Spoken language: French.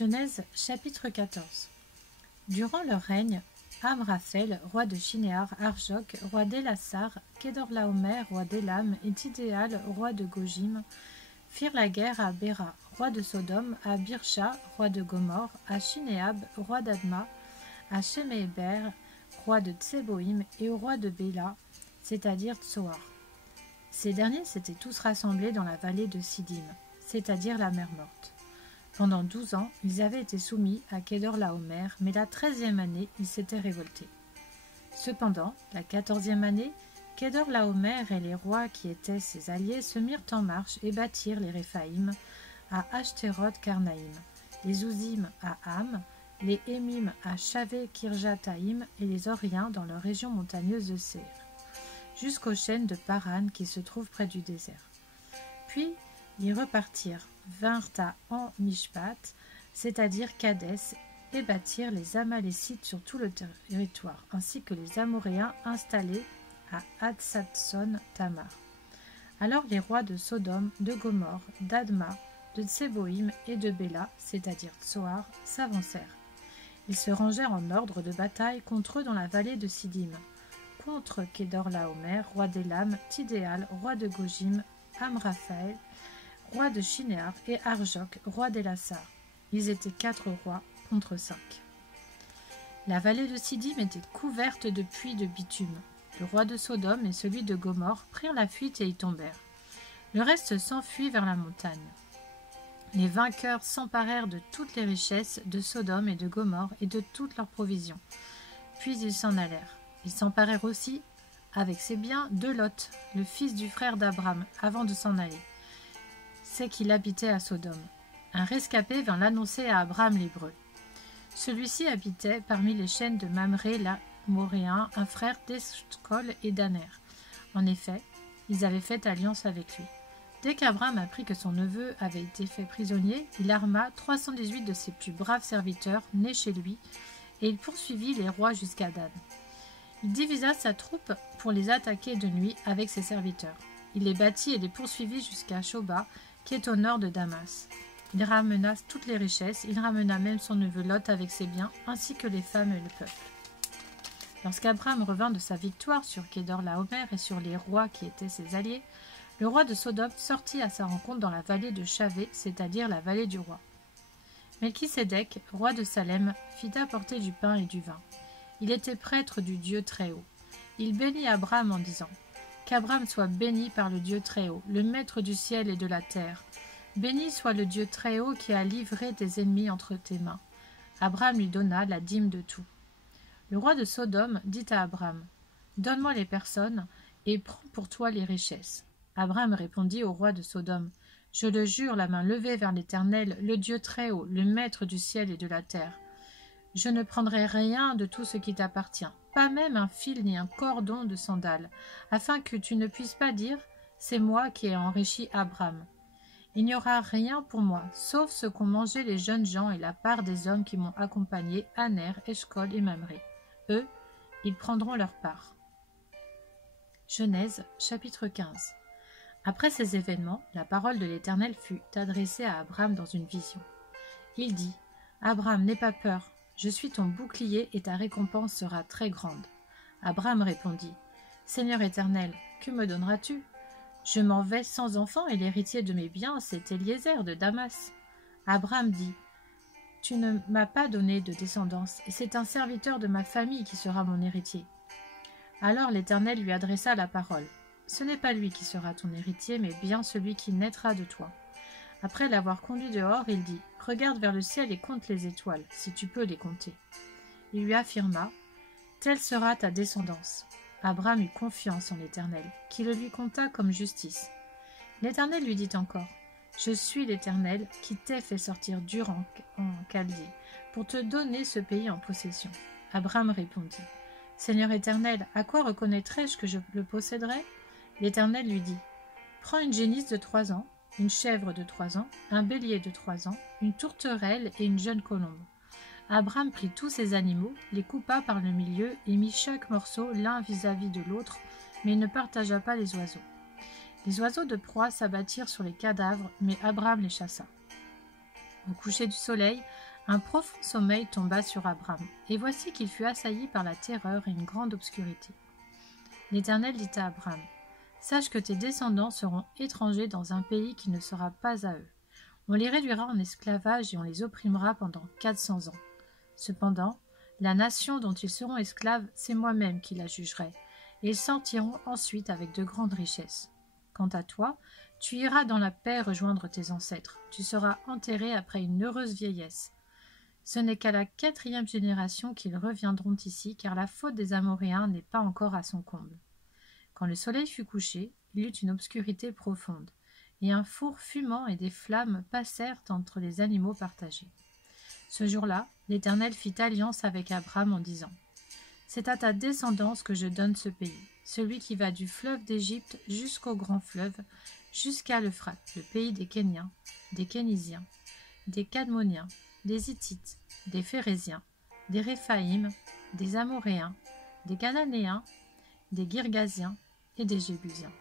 Genèse chapitre 14. Durant leur règne, Amraphel, roi de Shinéar, Arjok, roi d'Élassar, Kedorlaomer, roi d'Élam, et Tidéal, roi de Gojim, firent la guerre à Béra, roi de Sodome, à Birsha, roi de Gomorre, à Shinéab, roi d'Adma, à Sheméber, roi de Tseboïm, et au roi de Béla, c'est-à-dire Tsoar. Ces derniers s'étaient tous rassemblés dans la vallée de Siddim, c'est-à-dire la mer morte. Pendant 12 ans, ils avaient été soumis à Kedorlaomer, mais la 13e année, ils s'étaient révoltés. Cependant, la 14e année, Kedorlaomer et les rois qui étaient ses alliés se mirent en marche et battirent les Réphaïm à Ashteroth-Karnaïm, les Ouzim à Ham, les Émim à Shavé-Kirjataïm et les Oriens dans leur région montagneuse de Séir, jusqu'aux chaînes de Paran qui se trouvent près du désert. Puis, ils repartirent, vinrent à En-Mishpat, c'est-à-dire Kadès, et bâtirent les Amalécites sur tout le territoire, ainsi que les Amoréens installés à Hatsatson-Tamar. Alors les rois de Sodome, de Gomorre, d'Adma, de Tseboïm et de Béla, c'est-à-dire Tsoar, s'avancèrent. Ils se rangèrent en ordre de bataille contre eux dans la vallée de Siddim, contre Kedorlaomer, roi d'Élam, Tidéal, roi de Gojim, Amraphel, roi de Shinéar, et Arjok, roi d'Élassar. Ils étaient 4 rois contre 5. La vallée de Siddim était couverte de puits de bitume. Le roi de Sodome et celui de Gomorre prirent la fuite et y tombèrent. Le reste s'enfuit vers la montagne. Les vainqueurs s'emparèrent de toutes les richesses de Sodome et de Gomorre et de toutes leurs provisions. Puis ils s'en allèrent. Ils s'emparèrent aussi, avec ses biens, de Lot, le fils du frère d'Abram, avant de s'en aller. C'est qu'il habitait à Sodome. Un rescapé vint l'annoncer à Abram l'Hébreu. Celui-ci habitait parmi les chaînes de Mamré l'Amoréen, un frère d'Eshcol et d'Aner. En effet, ils avaient fait alliance avec lui. Dès qu'Abram apprit que son neveu avait été fait prisonnier, il arma 318 de ses plus braves serviteurs nés chez lui, et il poursuivit les rois jusqu'à Dan. Il divisa sa troupe pour les attaquer de nuit avec ses serviteurs. Il les battit et les poursuivit jusqu'à Shoba, qui est au nord de Damas. Il ramena toutes les richesses, il ramena même son neveu Lot avec ses biens, ainsi que les femmes et le peuple. Lorsqu'Abram revint de sa victoire sur Kedorlaomer et sur les rois qui étaient ses alliés, le roi de Sodome sortit à sa rencontre dans la vallée de Shavé, c'est-à-dire la vallée du roi. Melchisédek, roi de Salem, fit apporter du pain et du vin. Il était prêtre du Dieu Très-Haut. Il bénit Abram en disant « Qu'Abram soit béni par le Dieu Très-Haut, le maître du ciel et de la terre. Béni soit le Dieu Très-Haut qui a livré tes ennemis entre tes mains. » Abram lui donna la dîme de tout. Le roi de Sodome dit à Abram « Donne-moi les personnes et prends pour toi les richesses. » Abram répondit au roi de Sodome « Je le jure, la main levée vers l'Éternel, le Dieu Très-Haut, le maître du ciel et de la terre. Je ne prendrai rien de tout ce qui t'appartient, pas même un fil ni un cordon de sandales, afin que tu ne puisses pas dire « C'est moi qui ai enrichi Abram ». Il n'y aura rien pour moi, sauf ce qu'ont mangé les jeunes gens et la part des hommes qui m'ont accompagné, Aner, Eshcol et Mamré. Eux, ils prendront leur part. Genèse, chapitre 15. Après ces événements, la parole de l'Éternel fut adressée à Abram dans une vision. Il dit « Abram, n'aie pas peur, je suis ton bouclier et ta récompense sera très grande. » Abram répondit « Seigneur Éternel, que me donneras-tu ? Je m'en vais sans enfant et l'héritier de mes biens, c'est Eliezer de Damas. » Abram dit « Tu ne m'as pas donné de descendance, et c'est un serviteur de ma famille qui sera mon héritier. » Alors l'Éternel lui adressa la parole. « Ce n'est pas lui qui sera ton héritier, mais bien celui qui naîtra de toi. » Après l'avoir conduit dehors, il dit « Regarde vers le ciel et compte les étoiles, si tu peux les compter. » Il lui affirma « Telle sera ta descendance. » Abram eut confiance en l'Éternel, qui le lui compta comme justice. L'Éternel lui dit encore « Je suis l'Éternel qui t'ai fait sortir d'Ur en Chaldée, pour te donner ce pays en possession. » Abram répondit « Seigneur Éternel, à quoi reconnaîtrai-je que je le posséderai ?» L'Éternel lui dit « Prends une génisse de 3 ans, une chèvre de 3 ans, un bélier de 3 ans, une tourterelle et une jeune colombe. » Abram prit tous ces animaux, les coupa par le milieu et mit chaque morceau l'un vis-à-vis de l'autre, mais il ne partagea pas les oiseaux. Les oiseaux de proie s'abattirent sur les cadavres, mais Abram les chassa. Au coucher du soleil, Un profond sommeil tomba sur Abram, et voici qu'il fut assailli par la terreur et une grande obscurité. L'Éternel dit à Abram, « Sache que tes descendants seront étrangers dans un pays qui ne sera pas à eux. On les réduira en esclavage et on les opprimera pendant 400 ans. Cependant, la nation dont ils seront esclaves, c'est moi-même qui la jugerai, et ils sortiront ensuite avec de grandes richesses. Quant à toi, tu iras dans la paix rejoindre tes ancêtres. Tu seras enterré après une heureuse vieillesse. Ce n'est qu'à la 4e génération qu'ils reviendront ici, car la faute des Amoréens n'est pas encore à son comble. » Quand le soleil fut couché, il y eut une obscurité profonde, et un four fumant et des flammes passèrent entre les animaux partagés. Ce jour-là, l'Éternel fit alliance avec Abram en disant, « C'est à ta descendance que je donne ce pays, celui qui va du fleuve d'Égypte jusqu'au grand fleuve, jusqu'à l'Euphrate, le pays des Kéniens, des Kénisiens, des Cadmoniens, des Hittites, des Phéréziens, des Réphaïm, des Amoréens, des Cananéens, des Girgasiens et des Jébusiens.